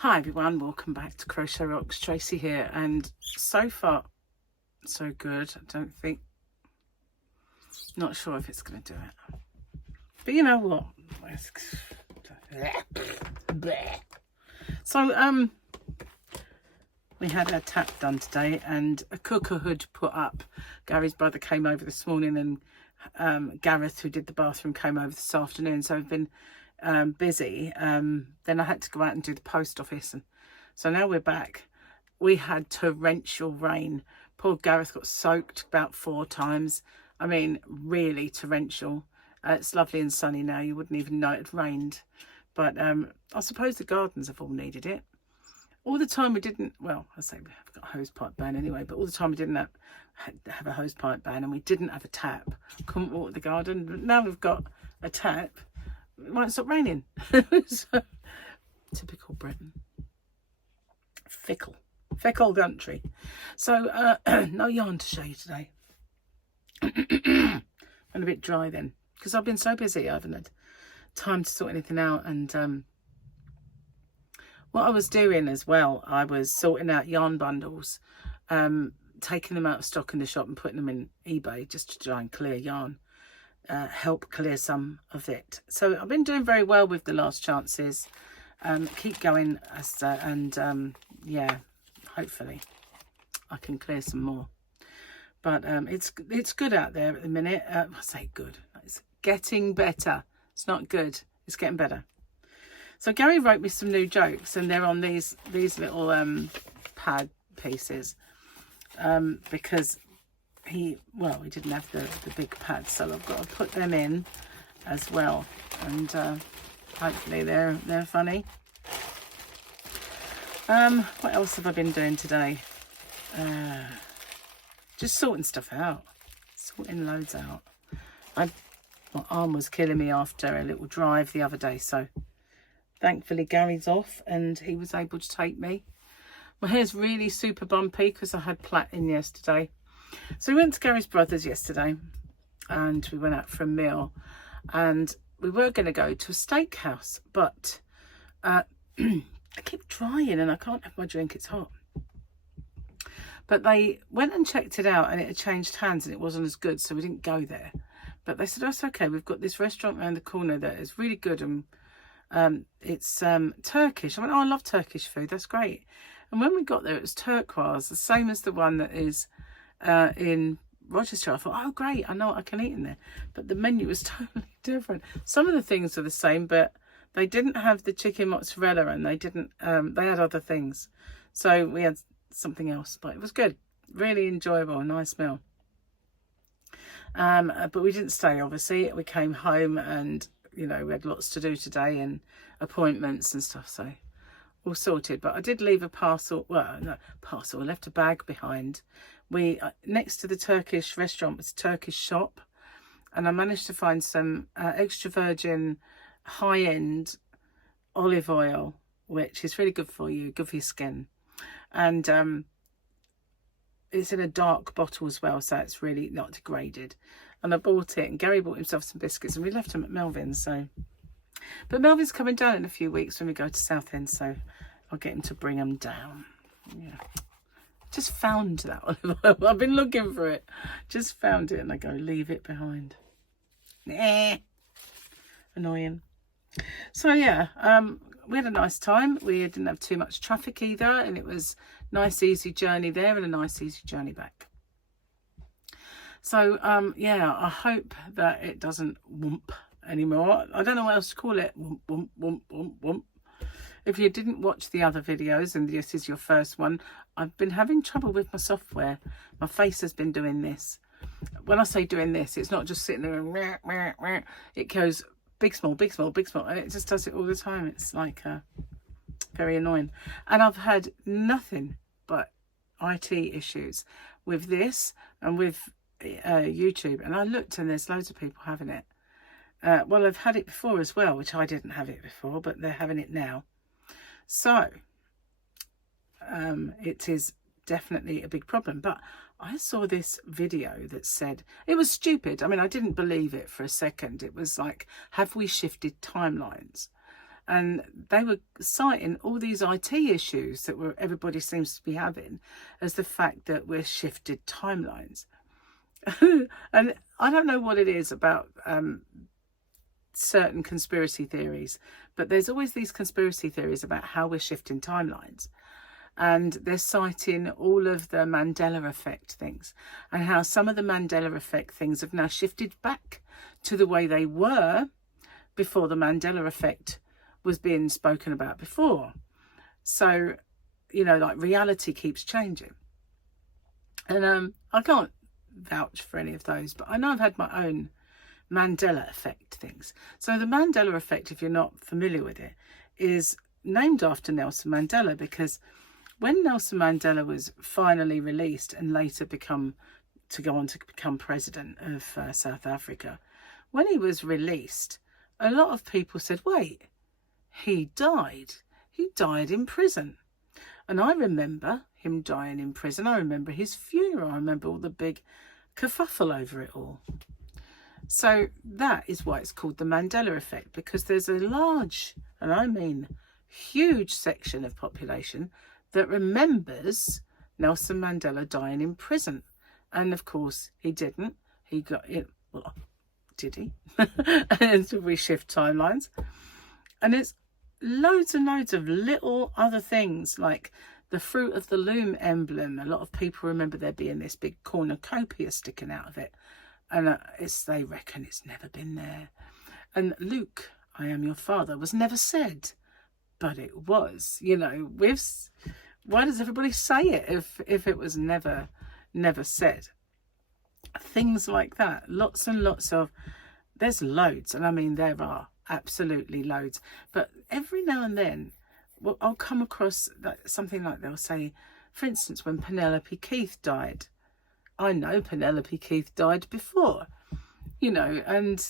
Hi everyone, welcome back to Crochet Rocks. Tracy here, and so far so good. I don't think, not sure if it's going to do it, but you know what, so we had our tap done today, and a cooker hood put up. Gary's brother came over this morning, and Gareth, who did the bathroom, came over this afternoon, so we've been busy. Then I had to go out and do the post office, and so now we're back. We had torrential rain. Poor Gareth got soaked about 4 times. I mean, really torrential. It's lovely and sunny now. You wouldn't even know it had rained, but I suppose the gardens have all needed it. All the time we didn't, well, I say we've got a hose pipe ban anyway, but all the time we didn't have a hose pipe ban, and we didn't have a tap. Couldn't water the garden. But now we've got a tap, it won't stop raining. So, typical Britain. Fickle country. So no yarn to show you today. I'm a bit dry then, because I've been so busy. I haven't had time to sort anything out. And what I was doing as well, I was sorting out yarn bundles, taking them out of stock in the shop and putting them in eBay just to try and clear yarn. Help clear some of it. So I've been doing very well with the last chances. Keep going, yeah, hopefully I can clear some more. But it's good out there at the minute. I say good, it's getting better. It's not good, it's getting better. So Gary wrote me some new jokes, and they're on these little pad pieces, because he didn't have the big pads, so I've got to put them in as well, and hopefully they're funny. What else have I been doing today? Just sorting stuff out, sorting loads out. My arm was killing me after a little drive the other day, so thankfully Gary's off and he was able to take me. My hair's really super bumpy because I had plaiting yesterday. So we went to Gary's brother's yesterday, and we went out for a meal, and we were going to go to a steakhouse, but I keep trying and I can't have my drink, it's hot. But they went and checked it out, and it had changed hands and it wasn't as good, so we didn't go there. But they said, oh, it's okay, we've got this restaurant around the corner that is really good, and it's Turkish. I went, oh, I love Turkish food, that's great. And when we got there, it was turquoise, the same as the one that is in Rochester. I thought, oh great, I know what I can eat in there. But the menu was totally different. Some of the things were the same, but they didn't have the chicken mozzarella, and they didn't they had other things, so we had something else. But it was good, really enjoyable, nice meal. But we didn't stay, obviously. We came home, and you know, we had lots to do today and appointments and stuff, so all sorted. But I did leave a parcel, I left a bag behind. We next to the Turkish restaurant was a Turkish shop, and I managed to find some extra virgin high-end olive oil, which is really good for you, good for your skin, and it's in a dark bottle as well, so it's really not degraded. And I bought it, and Gary bought himself some biscuits, and we left them at Melvin's. So, but Melvin's coming down in a few weeks when we go to Southend, so I'll get him to bring them down. Yeah. Just found that olive oil. I've been looking for it. Just found it, and I go, leave it behind. Annoying. So yeah, we had a nice time. We didn't have too much traffic either, and it was a nice easy journey there and a nice easy journey back. So yeah, I hope that it doesn't whoomp anymore. I don't know what else to call it. Whoomp, whoomp, whoomp, whoomp, whoomp. If you didn't watch the other videos, and this is your first one, I've been having trouble with my software. My face has been doing this. When I say doing this, it's not just sitting there and rah, rah, rah. It goes big, small, big, small, big, small, and it just does it all the time. It's like very annoying. And I've had nothing but IT issues with this and with YouTube. And I looked, and there's loads of people having it. Well, I've had it before as well, which I didn't have it before, but they're having it now. So it is definitely a big problem. But I saw this video that said, it was stupid. I mean, I didn't believe it for a second. It was like, have we shifted timelines? And they were citing all these IT issues that everybody seems to be having as the fact that we're shifted timelines. And I don't know what it is about certain conspiracy theories, but there's always these conspiracy theories about how we're shifting timelines. And they're citing all of the Mandela Effect things and how some of the Mandela Effect things have now shifted back to the way they were before the Mandela Effect was being spoken about before. So, you know, like reality keeps changing. And I can't vouch for any of those, but I know I've had my own Mandela Effect things. So the Mandela Effect, if you're not familiar with it, is named after Nelson Mandela, because when Nelson Mandela was finally released and later go on to become president of South Africa, when he was released, a lot of people said, wait, he died. He died in prison. And I remember him dying in prison. I remember his funeral. I remember all the big kerfuffle over it all. So that is why it's called the Mandela Effect, because there's a large, and I mean huge, section of population that remembers Nelson Mandela dying in prison. And of course he didn't. He got it. Well, did he? And we shift timelines. And it's loads and loads of little other things, like the fruit of the loom emblem. A lot of people remember there being this big cornucopia sticking out of it. And they reckon it's never been there. And Luke, I am your father, was never said. But it was, you know, why does everybody say it if it was never said? Things like that. Lots and lots of, there's loads. And I mean, there are absolutely loads. But every now and then, well, I'll come across something like they'll say, for instance, when Penelope Keith died. I know Penelope Keith died before, you know, and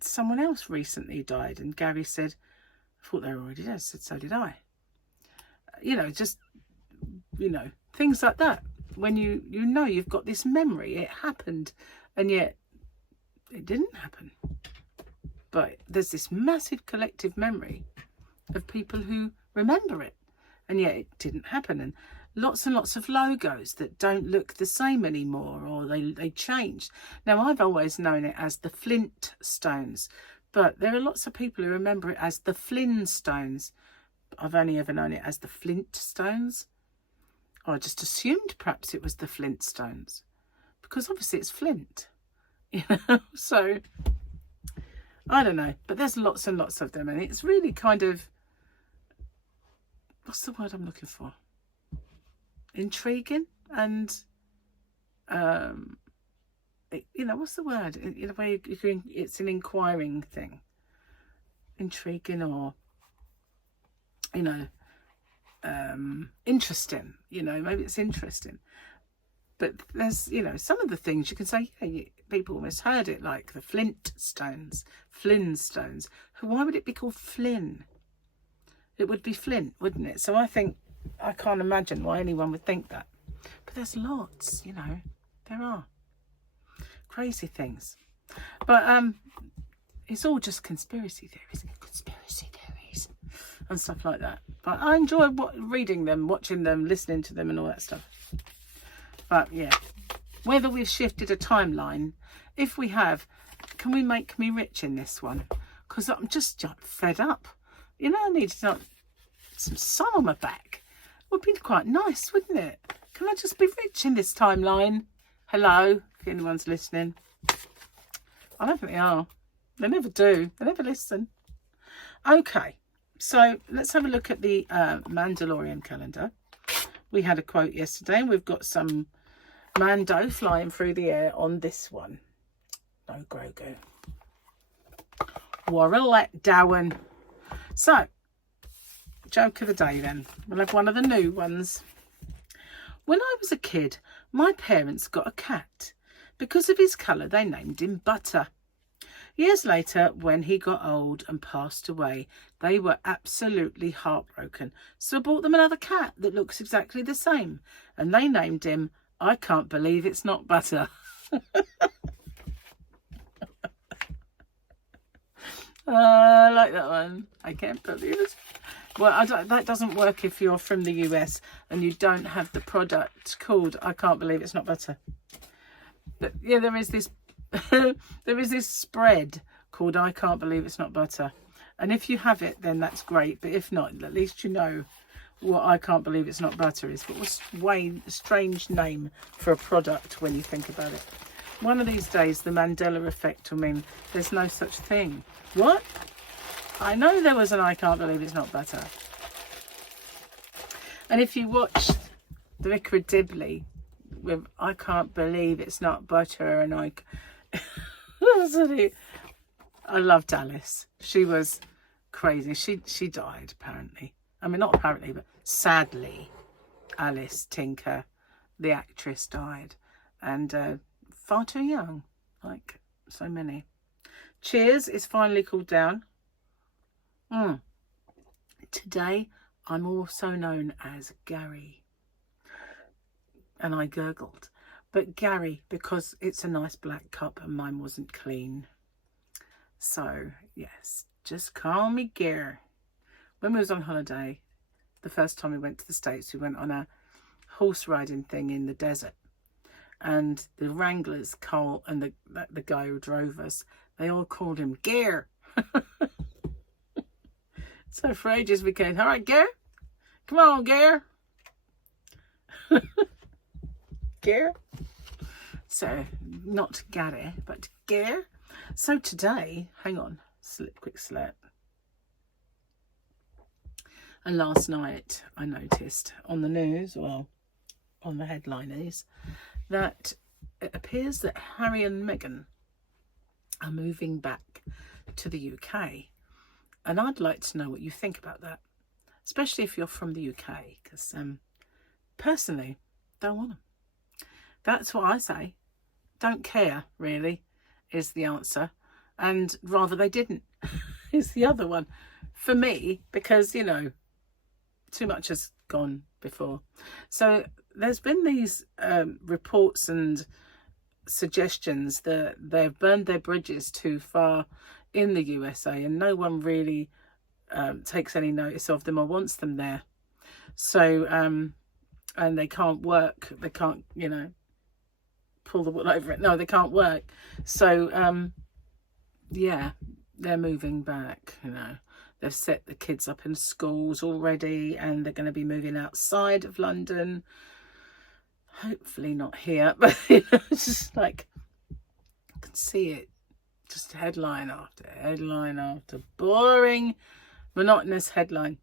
someone else recently died. And Gary said, I thought they were already dead. I said, so did I. You know, just, you know, things like that. When you know you've got this memory, it happened, and yet it didn't happen. But there's this massive collective memory of people who remember it, and yet it didn't happen. And lots of logos that don't look the same anymore, or they changed. Now, I've always known it as the Flintstones, but there are lots of people who remember it as the Flintstones. I've only ever known it as the Flintstones. I just assumed perhaps it was the Flintstones, because obviously it's Flint, you know. So I don't know, but there's lots and lots of them, and it's really kind of, what's the word I'm looking for? Intriguing, and you know, what's the word? In a way, it's an inquiring thing. Intriguing, or, you know, interesting. You know, maybe it's interesting. But there's, you know, some of the things you can say, yeah, people misheard it, like the Flintstones. Why would it be called Flynn? It would be Flint, wouldn't it? So I can't imagine why anyone would think that. But there's lots, you know, there are crazy things. But it's all just conspiracy theories and stuff like that. But I enjoy reading them, watching them, listening to them and all that stuff. But yeah, whether we've shifted a timeline, if we have, can we make me rich in this one? Because I'm just fed up. You know, I need some sun on my back. Would be quite nice, wouldn't it? Can I just be rich in this timeline? Hello, if anyone's listening. I don't think they are. They never do. They never listen. Okay, so let's have a look at the Mandalorian calendar. We had a quote yesterday, and we've got some Mando flying through the air on this one. No Grogu. Warrelette Dowen. So, joke of the day then. We'll have one of the new ones. When I was a kid, my parents got a cat. Because of his colour, they named him Butter. Years later, when he got old and passed away, they were absolutely heartbroken. So I bought them another cat that looks exactly the same. And they named him, I Can't Believe It's Not Butter. I like that one. I can't believe it. Well, that doesn't work if you're from the US and you don't have the product called I Can't Believe It's Not Butter. But yeah, there is this there is this spread called I Can't Believe It's Not Butter. And if you have it, then that's great. But if not, at least you know what I Can't Believe It's Not Butter is. But what's a strange name for a product when you think about it. One of these days, the Mandela Effect will mean there's no such thing. What? I know there was an I Can't Believe It's Not Butter. And if you watch the Vicar of Dibley with I Can't Believe It's Not Butter, and I loved Alice. She was crazy. She died, apparently. I mean, not apparently, but sadly, Alice Tinker, the actress, died. And far too young, like so many. Cheers is finally cooled down. Today, I'm also known as Gary. And I gurgled. But Gary, because it's a nice black cup and mine wasn't clean. So, yes, just call me Gare. When we was on holiday, the first time we went to the States, we went on a horse riding thing in the desert. And the wranglers, Cole and the guy who drove us, they all called him Gare. So for ages we came, all right, Gare? Come on, Gare. Gare? So, not Gary, but Gare. So today, hang on, quick slip. And last night I noticed on the news, well, on the headline is, that it appears that Harry and Meghan are moving back to the UK. And I'd like to know what you think about that, especially if you're from the UK, because personally, don't want them. That's what I say. Don't care, really, is the answer. And rather they didn't, is the other one. For me, because, you know, too much has gone before. So there's been these reports and suggestions that they've burned their bridges too far in the USA and no one really takes any notice of them or wants them there. So, and they can't work. They can't, you know, pull the wool over it. No, they can't work. So, yeah, they're moving back, you know. They've set the kids up in schools already and they're going to be moving outside of London. Hopefully not here, but you know, it's just like, I can see it. Just headline after headline after boring, monotonous headline.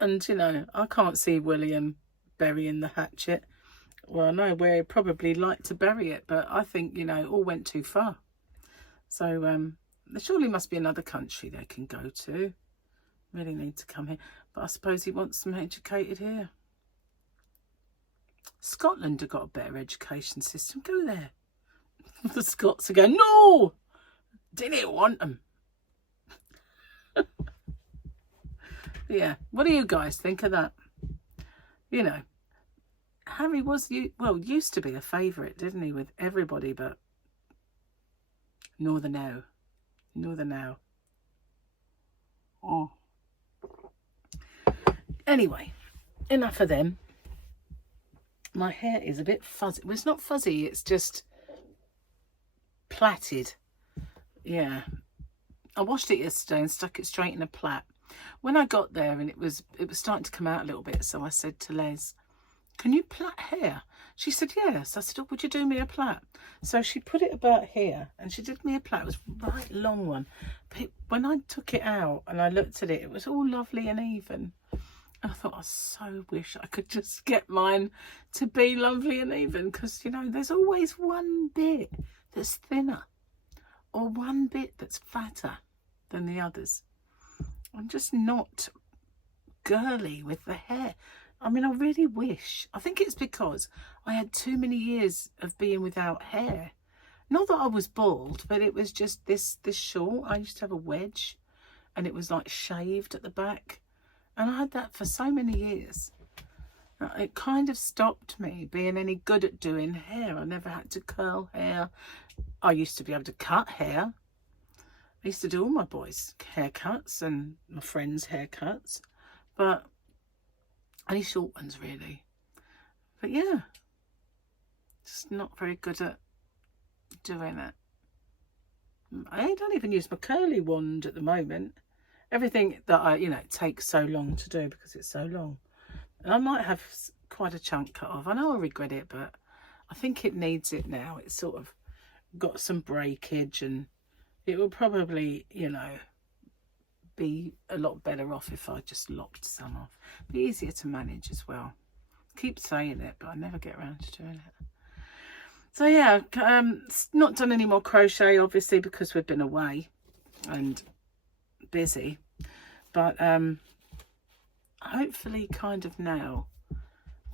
And, you know, I can't see William burying the hatchet. Well, no, we'd probably like to bury it, but I think, you know, it all went too far. So, there surely must be another country they can go to. Really need to come here. But I suppose he wants them educated here. Scotland have got a better education system. Go there. The Scots are going, no! Didn't want them. Yeah. What do you guys think of that? You know, Harry was, used to be a favourite, didn't he, with everybody, but nor the now. Nor the now. Oh. Anyway, enough of them. My hair is a bit fuzzy. Well, it's not fuzzy, it's just plaited. Yeah. I washed it yesterday and stuck it straight in a plait. When I got there and it was starting to come out a little bit, so I said to Les, can you plait hair? She said, yes. I said, oh, would you do me a plait? So she put it about here and she did me a plait. It was a right long one. But when I took it out and I looked at it, it was all lovely and even. And I thought, I so wish I could just get mine to be lovely and even, because, you know, there's always one bit that's thinner or one bit that's fatter than the others. I'm just not girly with the hair. I mean, I really wish. I think it's because I had too many years of being without hair. Not that I was bald, but it was just this short. I used to have a wedge and it was like shaved at the back. And I had that for so many years. It kind of stopped me being any good at doing hair. I never had to curl hair. I used to be able to cut hair. I used to do all my boys' haircuts and my friends' haircuts, but only short ones really. But yeah, just not very good at doing it. I don't even use my curly wand at the moment. Everything that I, it takes so long to do because it's so long. And I might have quite a chunk cut off. I know I regret it, but I think it needs it now. It's sort of got some breakage, and it will probably, be a lot better off if I just lopped some off. Be easier to manage as well. Keep saying it, but I never get around to doing it. So yeah, not done any more crochet, obviously, because we've been away and busy. But hopefully kind of now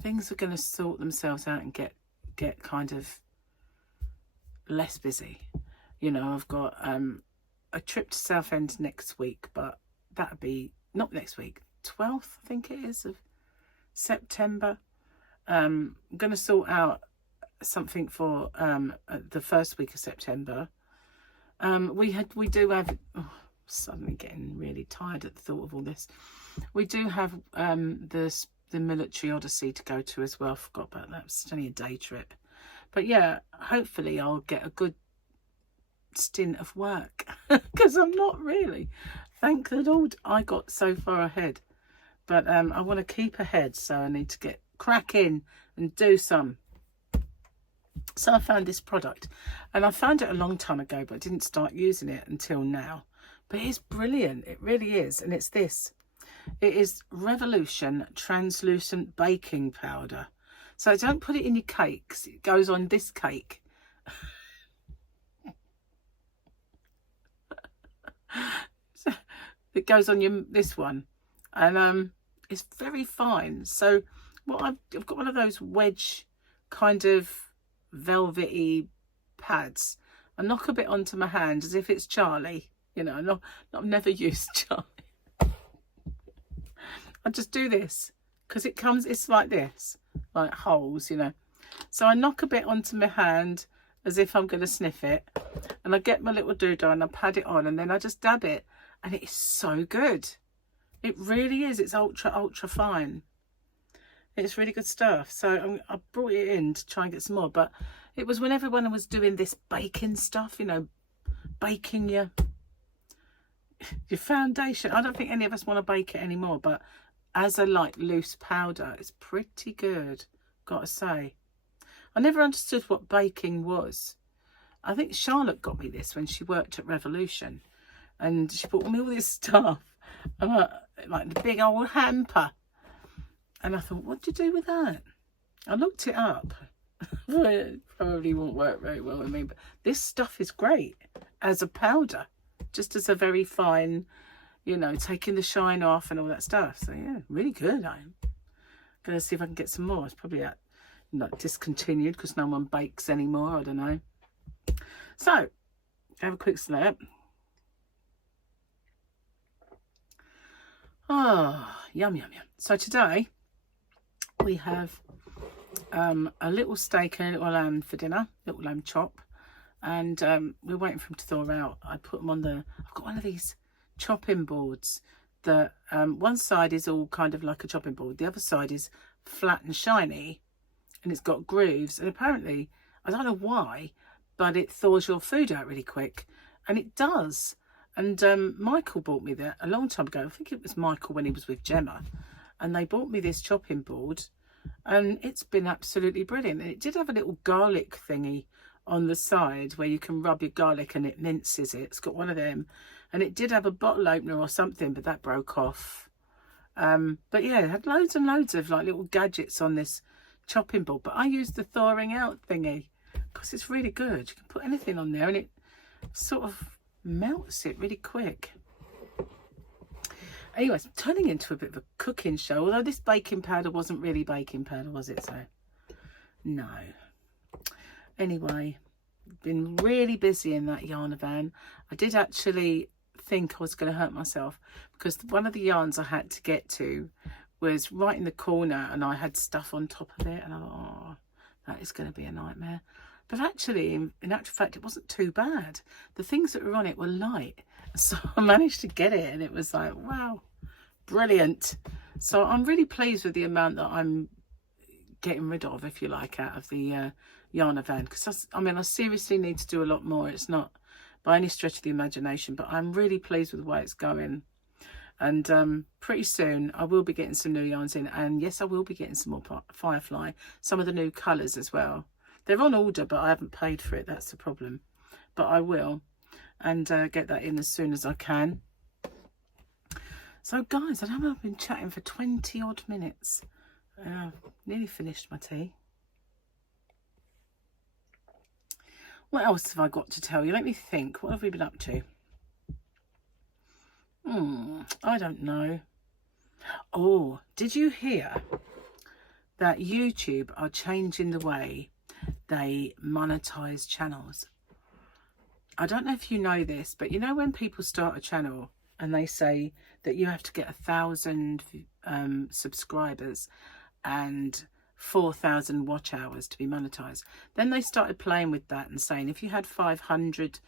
things are going to sort themselves out and get kind of less busy. I've got a trip to Southend next week, but that'll be not next week, 12th I think it is of September. I'm going to sort out something for the first week of September. We do have suddenly getting really tired at the thought of all this. We do have the military Odyssey to go to as well. I forgot about that. It's only a day trip, but yeah, hopefully I'll get a good stint of work because I'm not really, thank the Lord I got so far ahead, but I want to keep ahead, so I need to get cracking and do some. So I found this product, and I found it a long time ago, but I didn't start using it until now. But it's brilliant, it really is. And it's this, it is Revolution translucent baking powder. So don't put it in your cakes, it goes on this cake. So it goes on this one, and it's very fine. So what I've got one of those wedge kind of velvety pads. I knock a bit onto my hand as if it's Charlie. I've never used Charlie. I just do this because it's like this, like holes, So I knock a bit onto my hand as if I'm going to sniff it, and I get my little doodah and I pad it on, and then I just dab it, and it is so good. It really is. It's ultra fine. It's really good stuff. So I brought it in to try and get some more, but it was when everyone was doing this baking stuff, baking your foundation. I don't think any of us want to bake it anymore, but as a loose powder, it's pretty good, gotta say. I never understood what baking was. I think Charlotte got me this when she worked at Revolution, and she bought me all this stuff, and like the big old hamper. And I thought, what do you do with that? I looked it up. It probably won't work very well with me, but this stuff is great as a powder, just as a very fine, taking the shine off and all that stuff. So yeah, really good. I'm gonna see if I can get some more. It's probably not discontinued because no one bakes anymore. I don't know. So have a quick slurp. Oh, yum yum yum. So today we have a little steak and a little lamb for dinner, little lamb chop, and we're waiting for him to thaw out. I put them on I've got one of these chopping boards that one side is all kind of like a chopping board, the other side is flat and shiny, and it's got grooves, and apparently, I don't know why, but it thaws your food out really quick, and it does. And Michael bought me that a long time ago. I think it was Michael when he was with Gemma, and they bought me this chopping board, and it's been absolutely brilliant. And it did have a little garlic thingy on the side where you can rub your garlic and it minces it. It's got one of them, and it did have a bottle opener or something, but that broke off. But yeah, it had loads and loads of little gadgets on this chopping board, but I used the thawing out thingy because it's really good. You can put anything on there and it sort of melts it really quick. Anyways, turning into a bit of a cooking show, although this baking powder wasn't really baking powder, was it? So no. Anyway, been really busy in that Yarnavan. I did actually think I was going to hurt myself because one of the yarns I had to get to was right in the corner, and I had stuff on top of it, and I thought, oh, that is going to be a nightmare. But actually, in actual fact, it wasn't too bad. The things that were on it were light. So I managed to get it, and it was like, wow, brilliant. So I'm really pleased with the amount that I'm getting rid of, if you like, out of the Yarnavan. Because, I mean, I seriously need to do a lot more. It's not by any stretch of the imagination, but I'm really pleased with the way it's going. And pretty soon I will be getting some new yarns in, and yes, I will be getting some more Firefly, some of the new colours as well. They're on order, but I haven't paid for it. That's the problem. But I will, and get that in as soon as I can. So guys, I know I've been chatting for 20 odd minutes. Nearly finished my tea. What else have I got to tell you? Let me think. What have we been up to? I don't know. Oh, did you hear that YouTube are changing the way they monetize channels? I don't know if you know this, but you know when people start a channel and they say that you have to get 1,000 subscribers and 4,000 watch hours to be monetized. Then they started playing with that and saying if you had 500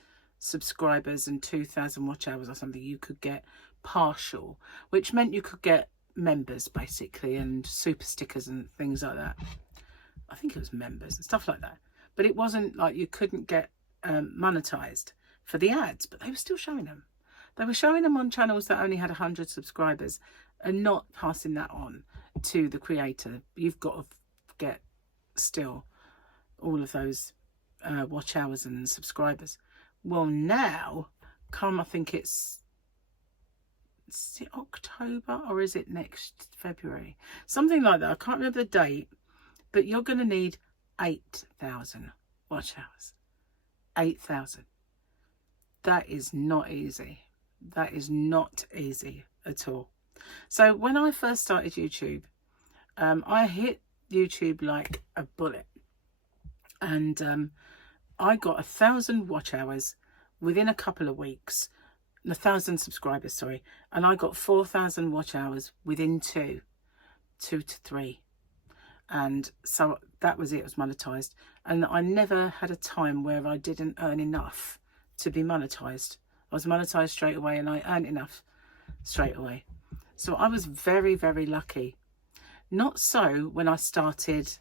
subscribers and 2,000 watch hours or something, you could get partial, which meant you could get members basically and super stickers and things like that. I think it was members and stuff like that, but it wasn't like you couldn't get monetized for the ads, but they were still showing them. They were showing them on channels that only had 100 subscribers and not passing that on to the creator. You've got to get still all of those watch hours and subscribers. Well, now, I think is it October or is it next February? Something like that. I can't remember the date, but you're going to need 8,000 watch hours. 8,000. That is not easy. That is not easy at all. So when I first started YouTube, I hit YouTube like a bullet. And I got 1,000 watch hours within a couple of weeks. 1,000 subscribers, sorry. And I got 4,000 watch hours within 2 to 3. And so that was it. It was monetized. And I never had a time where I didn't earn enough to be monetized. I was monetized straight away and I earned enough straight away. So I was very, very lucky. Not so when I started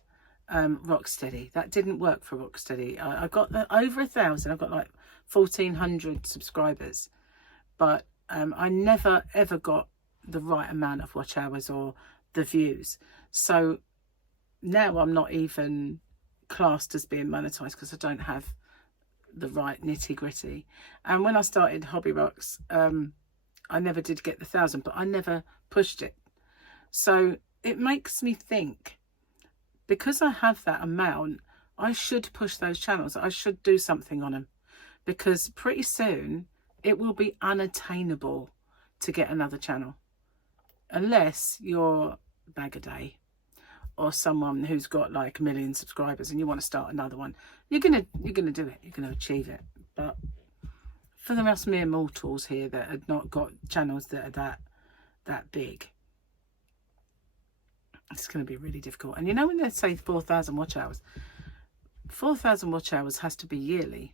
Rocksteady. That didn't work for Rocksteady. I got over 1,000. I got like 1,400 subscribers, but I never ever got the right amount of watch hours or the views. So now I'm not even classed as being monetized because I don't have the right nitty gritty. And when I started Hobby Rocks, I never did get the 1,000, but I never pushed it. So it makes me think, because I have that amount, I should push those channels. I should do something on them, because pretty soon it will be unattainable to get another channel, unless you're Bag a Day or someone who's got like 1 million subscribers and you want to start another one. You're gonna do it. You're gonna achieve it. But for the rest mere mortals here that have not got channels that are that big, it's going to be really difficult. And you know when they say 4,000 watch hours, 4,000 watch hours has to be yearly,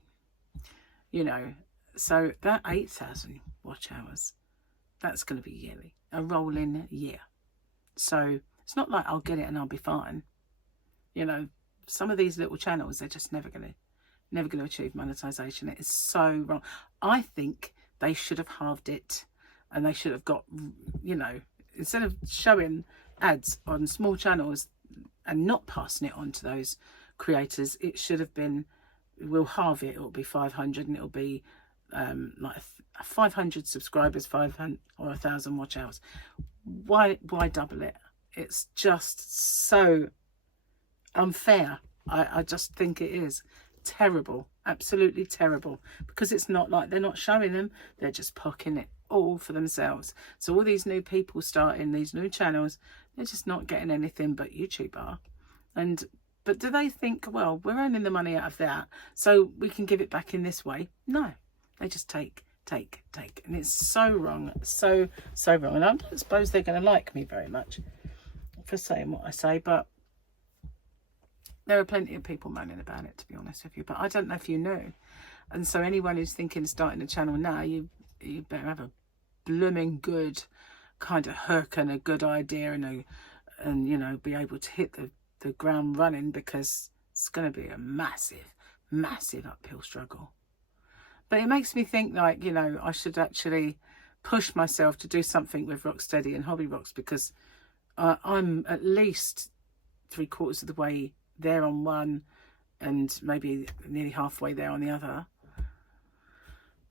you know. So that 8,000 watch hours, that's going to be yearly, a rolling year. So it's not like I'll get it and I'll be fine. You know, some of these little channels, they're just never going to achieve monetization. It is so wrong. I think they should have halved it, and they should have got, you know, instead of showing ads on small channels and not passing it on to those creators, it should have been, we'll halve it. It'll be 500, and it'll be like 500 subscribers, 500 or 1,000 watch hours. Why double it? It's just so unfair. I just think it is terrible, absolutely terrible, because it's not like they're not showing them, they're just pocketing it all for themselves. So all these new people starting these new channels, they're just not getting anything, but YouTube are. But do they think, well, we're earning the money out of that, so we can give it back in this way? No, they just take, and it's so wrong, so wrong. And I don't suppose they're going to like me very much for saying what I say, but There are plenty of people moaning about it, to be honest with you, but I don't know if you knew. And so anyone who's thinking of starting a channel now, you better have a blooming good kind of hook and a good idea, and you know, be able to hit the ground running, because it's going to be a massive uphill struggle. But it makes me think, like, you know, I should actually push myself to do something with Rocksteady and Hobby Rocks, because I'm at least 3/4 of the way there on one, and maybe nearly halfway there on the other.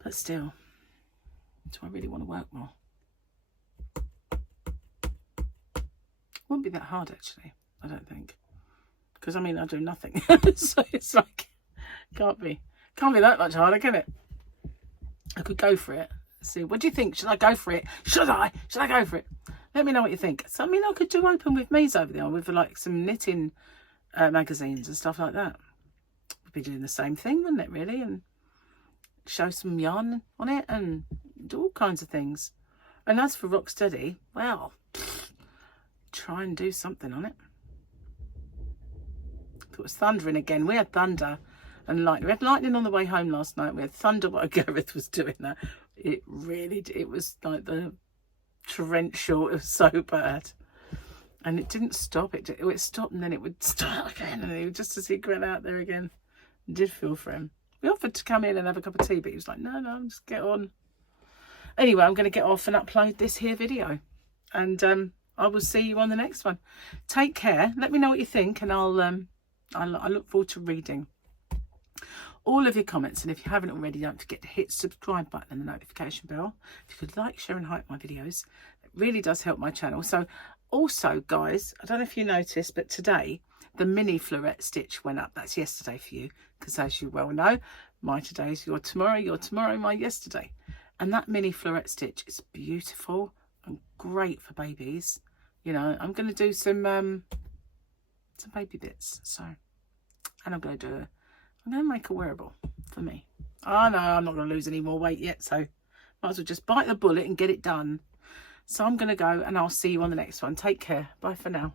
But still, do I really want to work more? Wouldn't be that hard, actually, I don't think, because I mean, I do nothing. So it's like, can't be that much harder, can it? I could go for it. See, what do you think? Should I go for it? Should I go for it? Let me know what you think. So I mean, I could do open with me's over there with like some knitting magazines and stuff like that. We'd be doing the same thing, wouldn't it, really? And show some yarn on it and do all kinds of things. And as for Rocksteady, well, try and do something on it. If it was thundering again, we had thunder and lightning. We had lightning on the way home last night. We had thunder while Gareth was doing that. It really, it was like the torrential. It was so bad. And it didn't stop. It stopped and then it would start again. And it was just as he ran out there again. I did feel for him. We offered to come in and have a cup of tea, but he was like, no, just get on. Anyway, I'm going to get off and upload this here video. And I will see you on the next one. Take care. Let me know what you think, and I look forward to reading all of your comments. And if you haven't already, don't forget to hit the subscribe button and the notification bell. If you could like, share and hype my videos, it really does help my channel. So also, guys, I don't know if you noticed, but today the mini Feuette stitch went up. That's yesterday for you, because as you well know, my today is your tomorrow, my yesterday. And that mini Feuette stitch is beautiful and great for babies. You know, I'm going to do some baby bits. So, and I'm going to make a wearable for me. Oh no, I'm not going to lose any more weight yet, so might as well just bite the bullet and get it done. So I'm going to go, and I'll see you on the next one. Take care. Bye for now.